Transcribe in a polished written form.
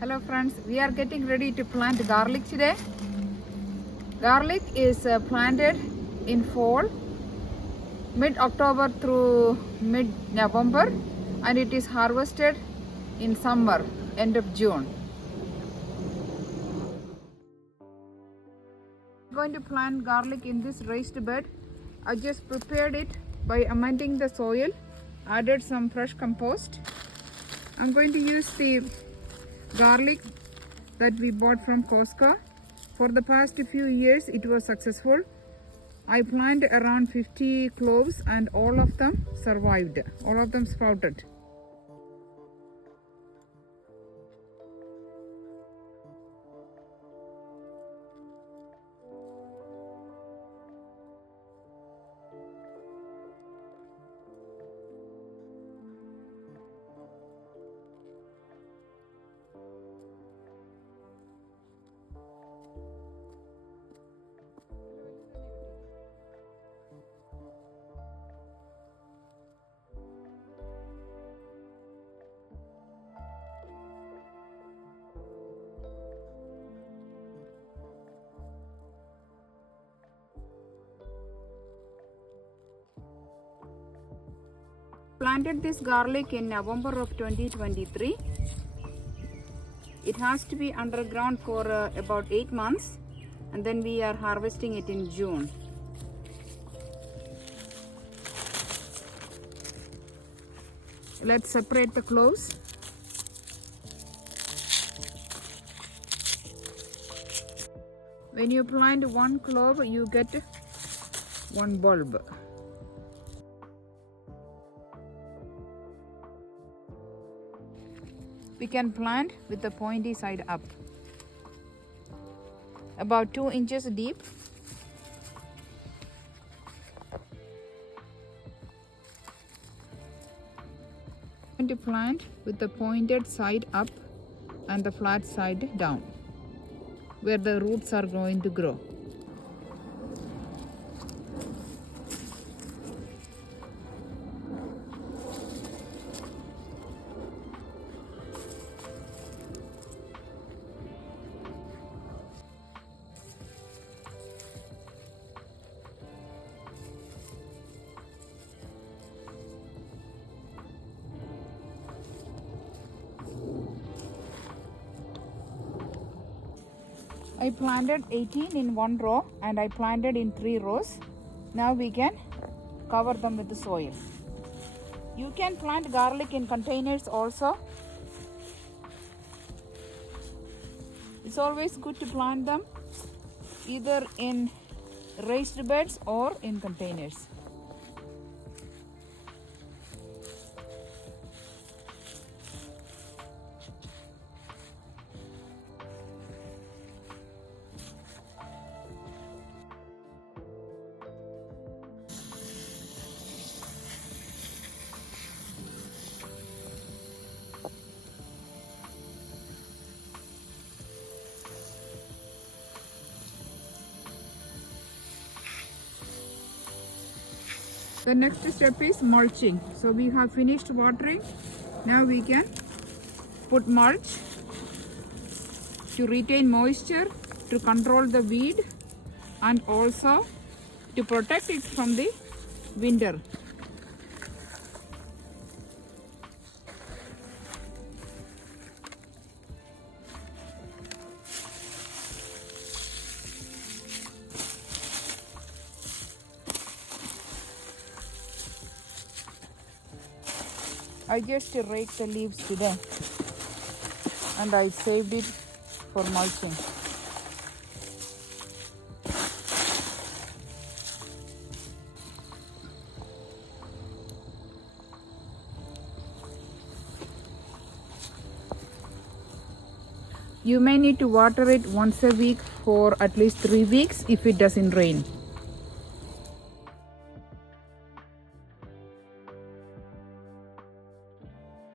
Hello friends, we are getting ready to plant garlic today. Garlic is planted in fall, mid-October through mid-November, and it is harvested in summer, end of June. I'm going to plant garlic in this raised bed. I just prepared it by amending the soil, added some fresh compost. I'm going to use the garlic that we bought from Costco. For the past few years it was successful. I planted around 50 cloves and all of them survived. All of them sprouted. Planted this garlic in November of 2023. It has to be underground for about 8 months, and then we are harvesting it in June. Let's separate the cloves. When you plant one clove, you get one bulb. We can plant with the pointy side up, about 2 inches deep. And to plant with the pointed side up and the flat side down, where the roots are going to grow. I planted 18 in one row and I planted in 3 rows. Now we can cover them with the soil. You can plant garlic in containers also. It's always good to plant them either in raised beds or in containers. The next step is mulching. So we have finished watering. Now we can put mulch to retain moisture, to control the weed, and also to protect it from the winter. I just raked the leaves today and I saved it for mulching. You may need to water it once a week for at least 3 weeks if it doesn't rain.